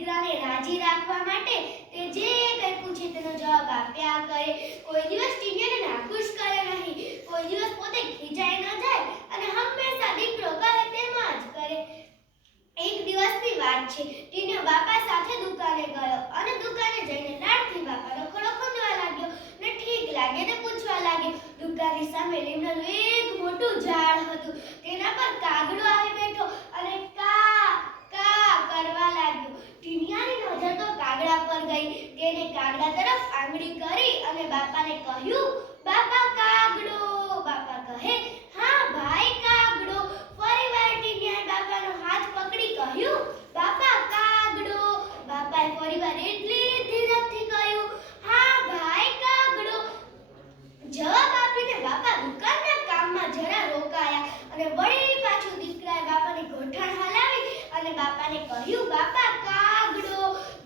દીકરાને રાજી રાખવા માટે તે જે કંઈ પૂછે તેનો જવાબ આપ્યા કરે. કોઈ દિવસ ટીનિયાને નાખુશ કરે નહીં. કોઈ દિવસ પોતે ખીજાઈ ન જાય અને હંમેશા દીકરો કહે તેમ જ કરે. એક દિવસની વાત છે. ટીનિયો બાપા સાથે દુકાને ગયો અને દુકાને જઈને લાડથી બાપાનો ખોળો ખૂંદવા લાગ્યો ને ઠીક લાગે તે પૂછવા લાગ્યો. દુકાનની સામે લીમડાનું એક મોટું ઝાડ હતું. તેના પર કાગડો આવી બેઠો અને કા કા કરવા લાગ્યો. ટીનિયાની નજર તો કાગડા પર ગઈ. તેને કાગડા તરફ આંગળી કરી અને બાપાને કહ્યું, બાપા કાગડો. બાપા કહે, હા ભાઈ કાગડો. ફરીવાર ટીનિયાએ બાપાનો હાથ પકડી કહ્યું, બાપા કાગડો. બાપાએ ફરીવાર એટલી ધીરજથી કહ્યું, હા ભાઈ કાગડો. જવાબ આપીને બાપા દુકાનના કામમાં જરા રોકાયા અને વળી પાછું દીકરાએ બાપાની ગોઠણ હલાવી અને બાપાને કહ્યું, બાપા કાગડો.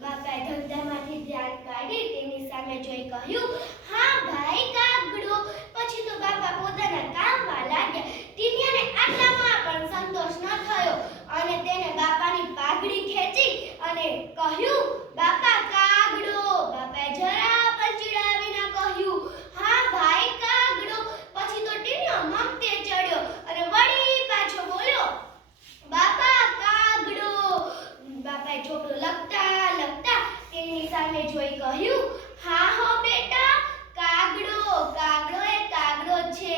બાપાએ ધંધામાંથી ધ્યાન કાઢી તેની સામે જોઈ કહ્યું, હા ભાઈ કાગડો. પછી તો બાપા પોતાના કામમાં લાગ્યા. ટીનિયાને આટલામાં પણ સંતોષ ન થયો અને તેને બાપાની પાઘડી ખેંચી અને કહ્યું, બાપા કાગડો. બાપાએ જરા પણ ચીડાવી ન કહ્યું, હા ભાઈ કાગડો. પછી તો ટીનિયો મમતે ચડ્યો અને વળી પાછો બોલ્યો, બાપા કાગડો. બાપાએ ચોપડો લખતા લખતા તેની સામે જોઈ કહ્યું, હા હો બેટા કાગડો. કાગડો એ કાગડો છે.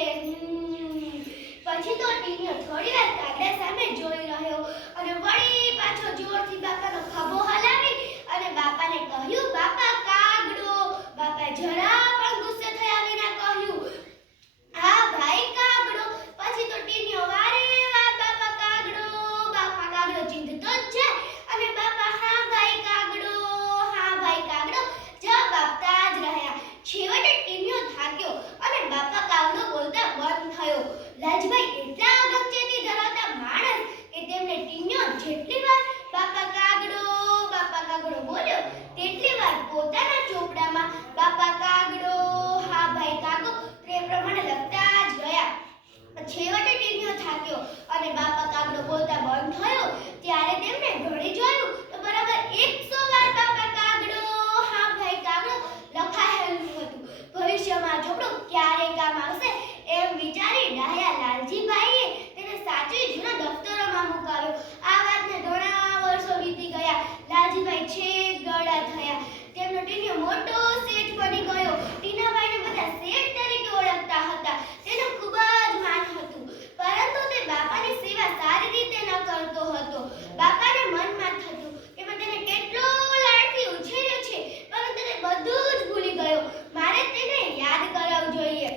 પછી તો ટીનિયો થોડીવાર કાગડા સામે જોઈ રહ્યો અને વળી પાછો જોરથી બાપાનો ખભો હલાવી અને બાપાને કહ્યું, બાપા કાગડો. બાપાએ જરા પણ ગુસ્સે થયા વિના કહ્યું, હા ભાઈ કાગડો. પછી તો ટીનિયો વારે વાર બાપા કાગડો ચીંધતો જ જાય અને બાપા હા ભાઈ કાગડો, હા ભાઈ કાગડો જવાબ આપતા જ રહ્યા. છેવટે ટીનિયો થાક્યો અને બાપા કાગડો બોલતા બંધ થયો. લાજભાઈ એટલા અગત્યની ધરાવતા માણસ કે તેમને ટીનિયો જેટલી વાર બાપા કાગડો બોલ્યો તેટલી વાર પોતાના ચોપડામાં બાપા કાગડો, હા ભાઈ કાગડો તે પ્રમાણે લખતા જ ગયા. છેવટે ટીનિયો થાક્યો અને બાપા કાગડો બોલતા બંધ થયો ત્યારે તેમને ઘડી જોયું તો બરાબર 100 વાર બાપા કાગડો, હા ભાઈ કાગડો લખાયેલું હતું. ભવિષ્યમાં ચોપડો ક્યારે કામ આવશે એમ વિચારી ડાહ્યા લાલજીભાઈએ તેને સાચવી જૂના દફતરોમાં મુકાવ્યો. આ વાતને ઘણા વર્ષો વીતી ગયા. લાલજીભાઈ છેક ગળા થયા. તેમનો ટીનિયો મોટો શેઠ બની ગયો. ટીનાભાઈને બધા શેઠ તરીકે ઓળખતા હતા. તેનું ખૂબ જ માન હતું. પરંતુ તે બાપાની સેવા સારી રીતે ન કરતો હતો. બાપાને મનમાં થતું કે મેં તેને કેટલો લાડથી ઉછેર્યો છે, પરંતુ તે બધું જ ભૂલી ગયો. મારે તેને યાદ કરાવવું જોઈએ.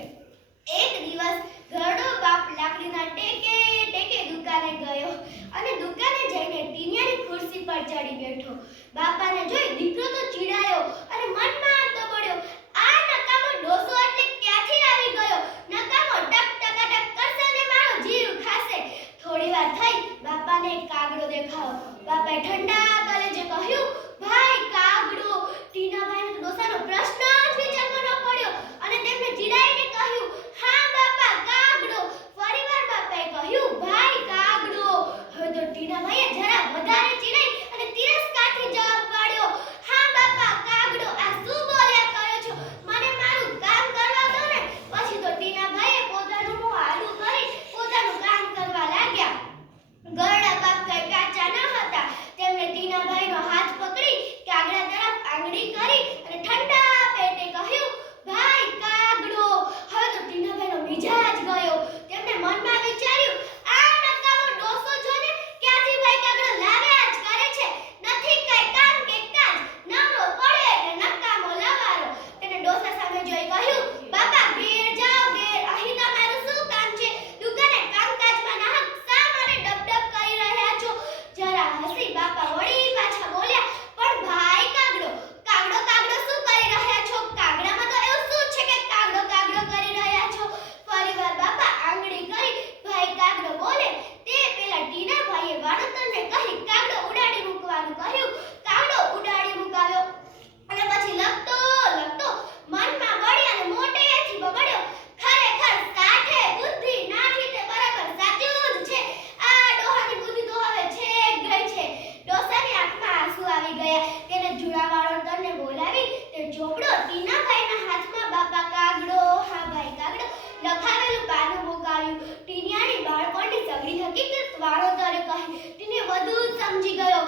એક દિવસ ઘરડો બાપ લાકડીના ટેકે દુકાને ગયો અને દુકાને જઈને ટીનિયાની ખુરશી પર ચડી બેઠો. બાપાને જોઈ દીકરો તો ચીડાયો અને મનમાં તો પડ્યો, આ નકામો ડોસો એટલે ક્યાંથી આવી ગયો? નકામો ટક કરશે ને મારો જીવ ખાશે. થોડીવાર થઈ બાપાને એક કાગડો દેખાયો. બાપાએ ઠંડા કલેજે કહ્યું, ભાઈ કાગડો. ટીનાભાઈને તો ડોસાનો પ્રશ્ન જ વિચારવો ન પડ્યો અને તેમને ચીડાઈને કહ્યું, હા બાપા કાગડો. ફરીવાર બાપાએ કહ્યું, ભાઈ કાગડો. હવે તો ટીનાભાઈએ જરા વધારે ચીડાઈ અને તિરસ્કારથી જવાબ પાડ્યો, હા બાપા કાગડો. આ શું ઉત્તરે કહી. ટીને બધું જ સમજી ગયો.